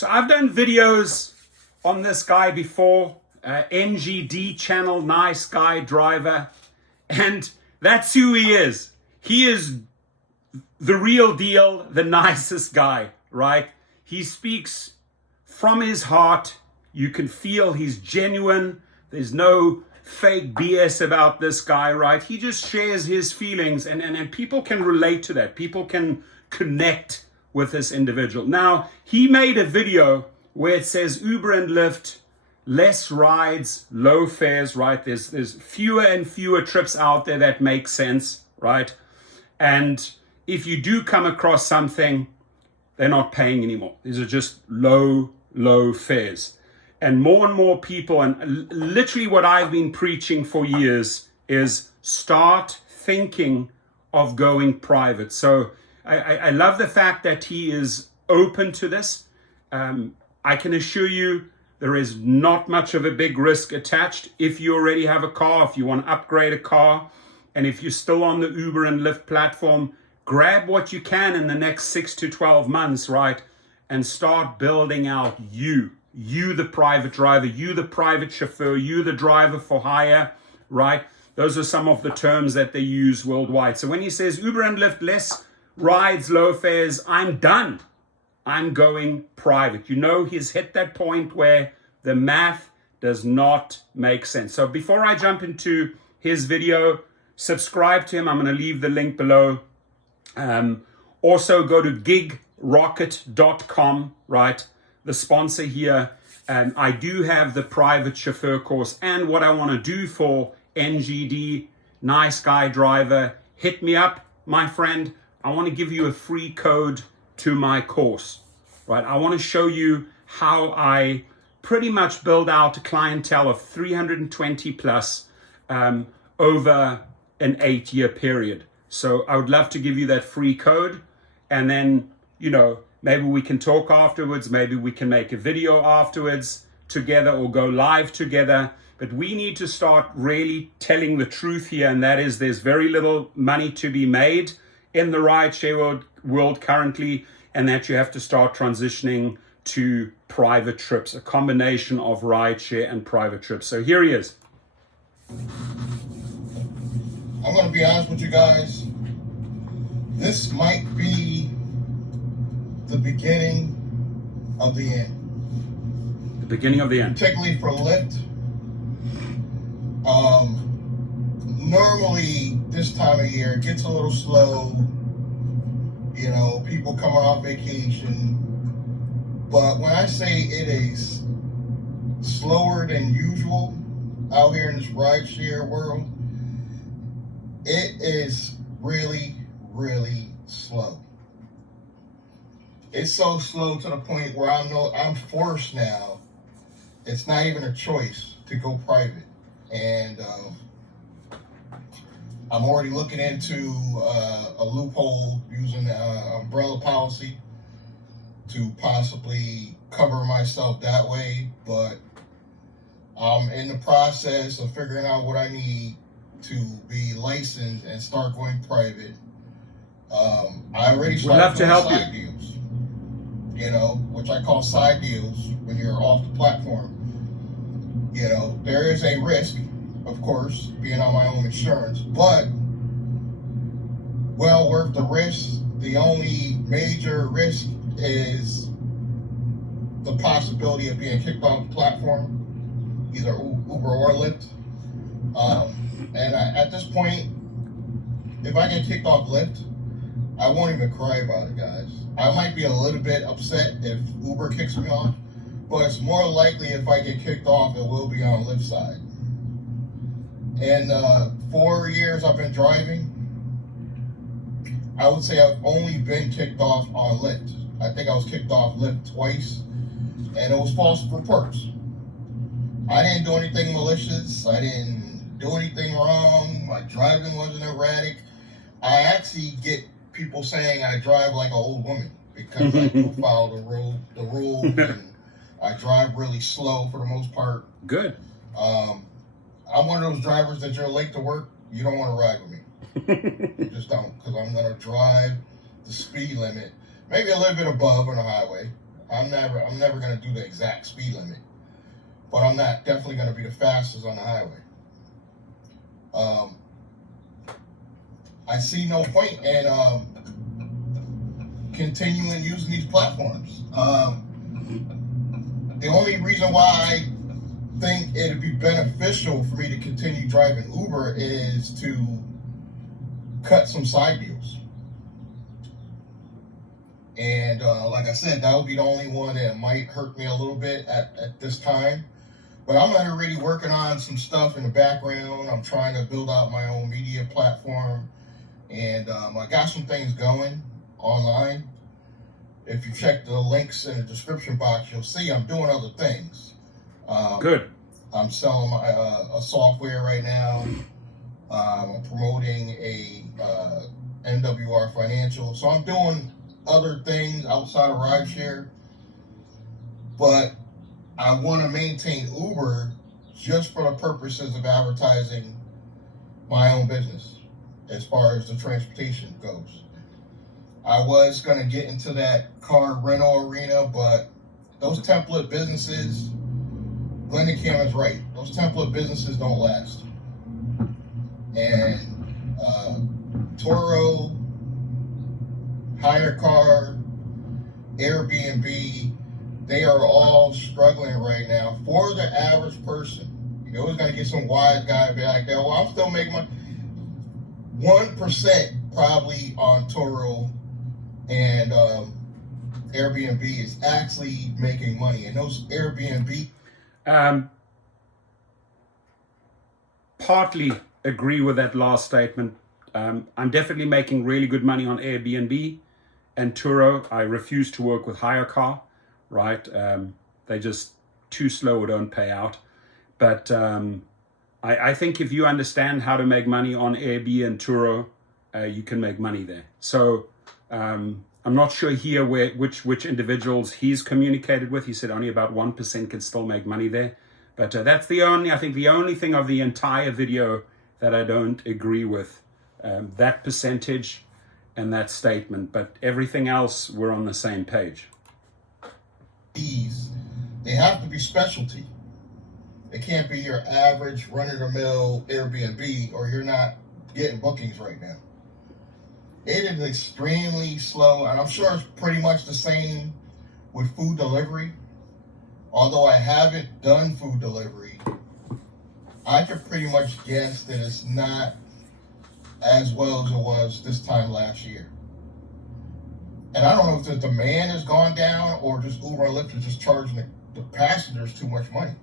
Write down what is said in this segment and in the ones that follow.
So I've done videos on this guy before, NGD channel, nice guy driver, and that's who he is. He is the real deal, the nicest guy, right? He speaks from his heart. You can feel he's genuine. There's no fake BS about this guy, right? He just shares his feelings, and people can relate to that. People can connect with this individual. Now, he made a video where it says Uber and Lyft, less rides, low fares, right? There's fewer and fewer trips out there that make sense, right? And if you do come across something, they're not paying anymore. These are just low fares. And more people, and literally what I've been preaching for years is start thinking of going private. So I love the fact that he is open to this. I can assure you there is not much of a big risk attached. If you already have a car, if you want to upgrade a car, and if you're still on the Uber and Lyft platform, grab what you can in the next 6 to 12 months, right? And start building out you the private driver, you the private chauffeur, you the driver for hire, right? Those are some of the terms that they use worldwide. So when he says Uber and Lyft, less rides, low fares, I'm done. I'm going private. You know, he's hit that point where the math does not make sense. So before I jump into his video, subscribe to him. I'm going to leave the link below. Also go to gigrocket.com, right? The sponsor here. I do have the private chauffeur course, and what I want to do for NGD, nice guy driver, hit me up, my friend. I want to give you a free code to my course, right? I want to show you how I pretty much build out a clientele of 320 plus over an 8-year period. So I would love to give you that free code, and then, you know, maybe we can talk afterwards, maybe we can make a video afterwards together or go live together. But we need to start really telling the truth here, and that is there's very little money to be made in the rideshare world currently, and that you have to start transitioning to private trips, a combination of rideshare and private trips. So here he is. I'm going to be honest with you guys. This might be the beginning of the end. The beginning of the end. Particularly for Lyft. Normally, this time of year, it gets a little slow. You know, people coming off vacation. But when I say it is slower than usual out here in this rideshare world, it is really slow. It's so slow to the point where I'm forced now. It's not even a choice to go private. And I'm already looking into a loophole using umbrella policy to possibly cover myself that way. But I'm in the process of figuring out what I need to be licensed and start going private. I already started doing side deals, you know, which I call side deals when you're off the platform. You know, there is a risk, of course, being on my own insurance, but well worth the risk. The only major risk is the possibility of being kicked off the platform, either Uber or Lyft. And at this point, if I get kicked off Lyft, I won't even cry about it, guys. I might be a little bit upset if Uber kicks me off, but it's more likely if I get kicked off, it will be on Lyft side. And 4 years I've been driving, I would say I've only been kicked off on Lyft. I think I was kicked off Lyft twice, and it was false reports. I didn't do anything malicious. I didn't do anything wrong. My driving wasn't erratic. I actually get people saying I drive like an old woman because I do follow the rules, and I drive really slow for the most part. Good. I'm one of those drivers that you're late to work, you don't want to ride with me. You just don't, because I'm going to drive the speed limit, maybe a little bit above on the highway. I'm never going to do the exact speed limit, but I'm not definitely going to be the fastest on the highway. I see no point in continuing using these platforms. The only reason why I think it'd be beneficial for me to continue driving Uber is to cut some side deals. And like I said, that would be the only one that might hurt me a little bit at this time. But I'm already working on some stuff in the background. I'm trying to build out my own media platform. And I got some things going online. If you check the links in the description box, you'll see I'm doing other things. Good. I'm selling my a software right now. I'm promoting a NWR Financial. So I'm doing other things outside of Rideshare. But I want to maintain Uber just for the purposes of advertising my own business as far as the transportation goes. I was going to get into that car rental arena, but those template businesses, Glenda Cam is right. Those template businesses don't last. And Turo, Hire Car, Airbnb, they are all struggling right now. For the average person, you're always going to get some wise guy be like, well, I'm still making money. 1% probably on Turo and Airbnb is actually making money. And those Airbnb... Partly agree with that last statement. I'm definitely making really good money on Airbnb and Turo. I refuse to work with Hire Car, right? They're just too slow or don't pay out. But I think if you understand how to make money on Airbnb and Turo, you can make money there. So I'm not sure here which individuals he's communicated with. He said only about 1% can still make money there. But that's the only thing of the entire video that I don't agree with, that percentage and that statement. But everything else, we're on the same page. They have to be specialty. It can't be your average run-of-the-mill Airbnb or you're not getting bookings right now. It is extremely slow, and I'm sure it's pretty much the same with food delivery. Although I haven't done food delivery, I can pretty much guess that it's not as well as it was this time last year. And I don't know if the demand has gone down or just Uber and Lyft is just charging the passengers too much money.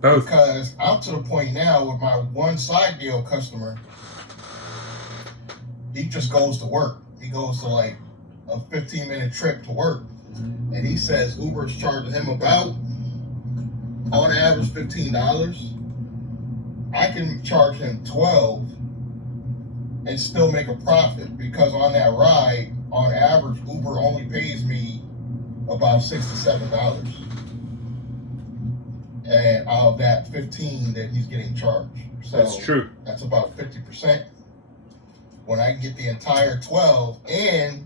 Both. Because I'm to the point now with my one side deal customer, he just goes to work. He goes to like a 15-minute trip to work. And he says Uber's charging him about, on average, $15. I can charge him $12 and still make a profit because on that ride, on average, Uber only pays me about $6 to $7. And out of that 15 that he's getting charged. So that's true. That's about 50%. When I can get the entire 12, and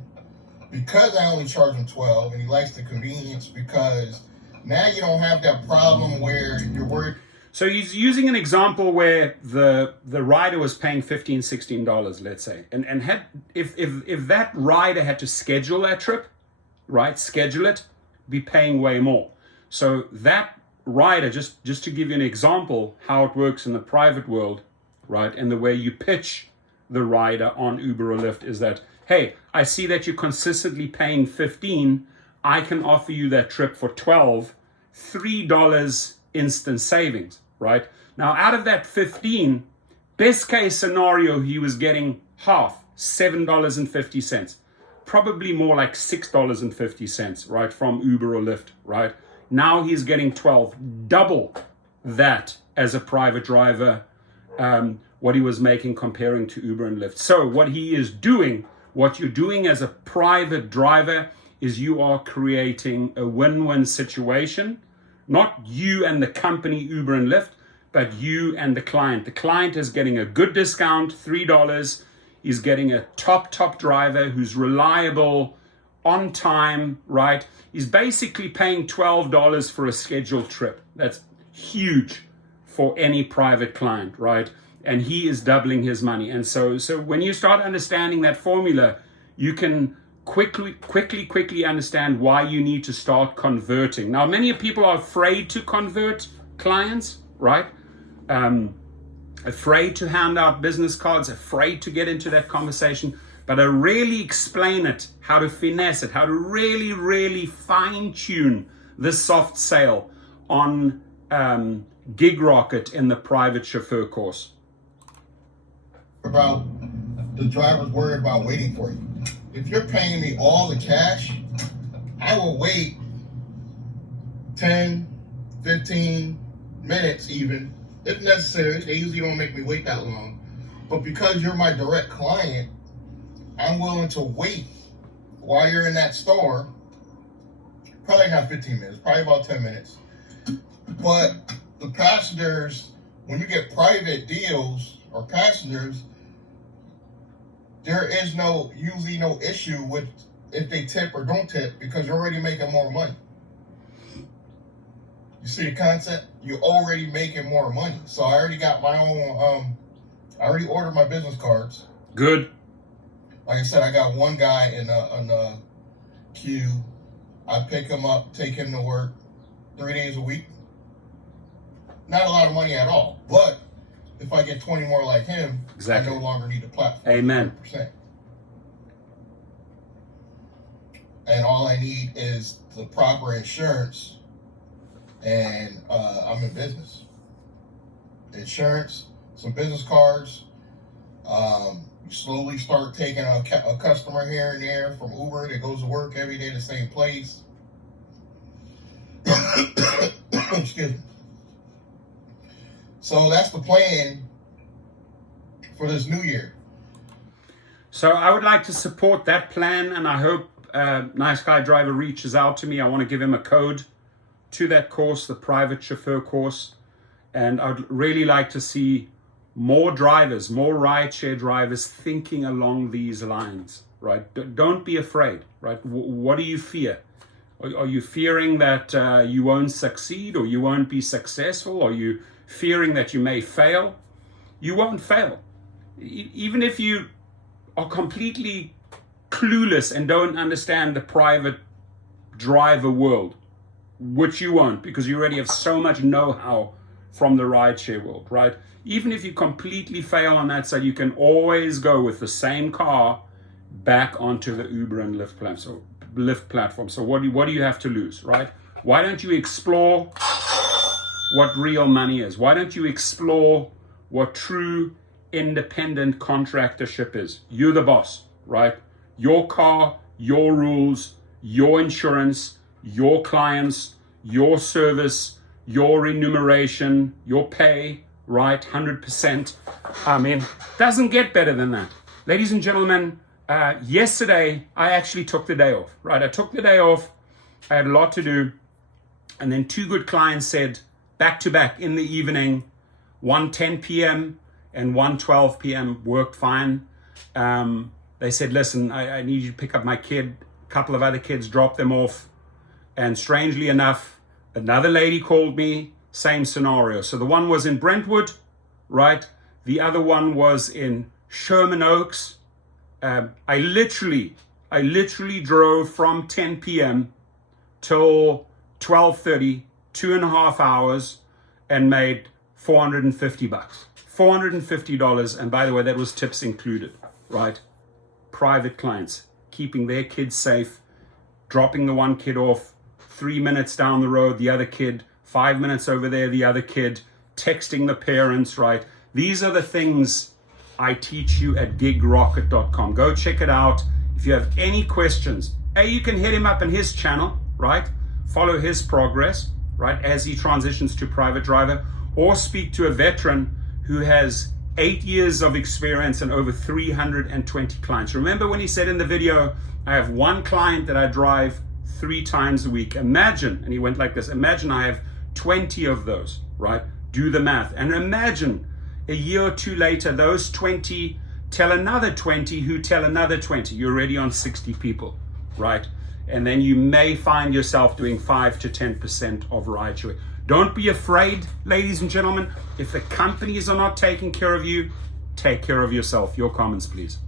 because I only charge him 12, and he likes the convenience because now you don't have that problem where you're worried. So he's using an example where the rider was paying $15, $16, let's say, and had if that rider had to schedule that trip, right? Schedule it, be paying way more. So that rider, just to give you an example how it works in the private world, right? And the way you pitch the rider on Uber or Lyft is that, hey, I see that you're consistently paying $15. I can offer you that trip for $12, $3 instant savings, right? Now, out of that 15, best case scenario, he was getting half, $7.50, probably more like $6.50, right, from Uber or Lyft, right? Now he's getting 12, double that as a private driver, what he was making comparing to Uber and Lyft. So what he is doing, what you're doing as a private driver is you are creating a win-win situation, not you and the company Uber and Lyft, but you and the client. The client is getting a good discount, $3. He's getting a top driver who's reliable on time, right? He's basically paying $12 for a scheduled trip. That's huge for any private client, right? And he is doubling his money. And so when you start understanding that formula, you can quickly understand why you need to start converting. Now, many people are afraid to convert clients, right? Afraid to hand out business cards, afraid to get into that conversation. But I really explain it, how to finesse it, how to really fine tune this soft sale on Gig Rocket in the private chauffeur course. About the driver's worried about waiting for you. If you're paying me all the cash, I will wait 10, 15 minutes even, if necessary. They usually don't make me wait that long. But because you're my direct client, I'm willing to wait while you're in that store. Probably not 15 minutes, probably about 10 minutes. But the passengers, when you get private deals or passengers, there is usually no issue with if they tip or don't tip, because you're already making more money. You see the concept? You're already making more money. So I already got my own, I already ordered my business cards. Good. Like I said, I got one guy in the queue. I pick him up, take him to work 3 days a week. Not a lot of money at all, but if I get 20 more like him, exactly, I no longer need a platform. Amen. 100%. And all I need is the proper insurance, and I'm in business. Insurance, some business cards. You slowly start taking a customer here and there from Uber that goes to work every day in the same place. Excuse me. So that's the plan for this new year. So I would like to support that plan, and I hope Nice Guy Driver reaches out to me. I want to give him a code to that course, the private chauffeur course. And I'd really like to see more drivers, more rideshare drivers thinking along these lines, right? Don't be afraid, right? What do you fear? Are you fearing that you won't succeed or you won't be successful? Are you fearing that you may fail? You won't fail. Even if you are completely clueless and don't understand the private driver world, which you won't, because you already have so much know-how from the rideshare world, right? Even if you completely fail on that side, you can always go with the same car back onto the Uber and Lyft platform. So what do you have to lose, right? Why don't you explore what real money is? Why don't you explore what true independent contractorship is? You're the boss, right? Your car, your rules, your insurance, your clients, your service, your remuneration, your pay, right? 100%. I mean, doesn't get better than that. Ladies and gentlemen, yesterday I actually took the day off, right? I took the day off. I had a lot to do. And then two good clients said, back to back in the evening, 1:10 p.m. and 1:12 p.m. worked fine. They said, listen, I need you to pick up my kid. A couple of other kids, drop them off. And strangely enough, another lady called me, same scenario. So the one was in Brentwood, right? The other one was in Sherman Oaks. I literally drove from 10 p.m. till 12:30, 2.5 hours, and made $450. $450, and by the way, that was tips included, right? Private clients, keeping their kids safe, dropping the one kid off 3 minutes down the road, the other kid 5 minutes over there, the other kid, texting the parents, right? These are the things I teach you at gigrocket.com. Go check it out. If you have any questions, you can hit him up in his channel, right? Follow his progress, right, as he transitions to private driver, or speak to a veteran who has 8 years of experience and over 320 clients. Remember when he said in the video, I have one client that I drive 3 times a week. Imagine, and he went like this, imagine I have 20 of those, right? Do the math. And imagine a year or two later, those 20 tell another 20 who tell another 20. You're already on 60 people. right? And then you may find yourself doing 5 to 10% of rideshare. Don't be afraid, ladies and gentlemen. If the companies are not taking care of you, take care of yourself. Your comments, please.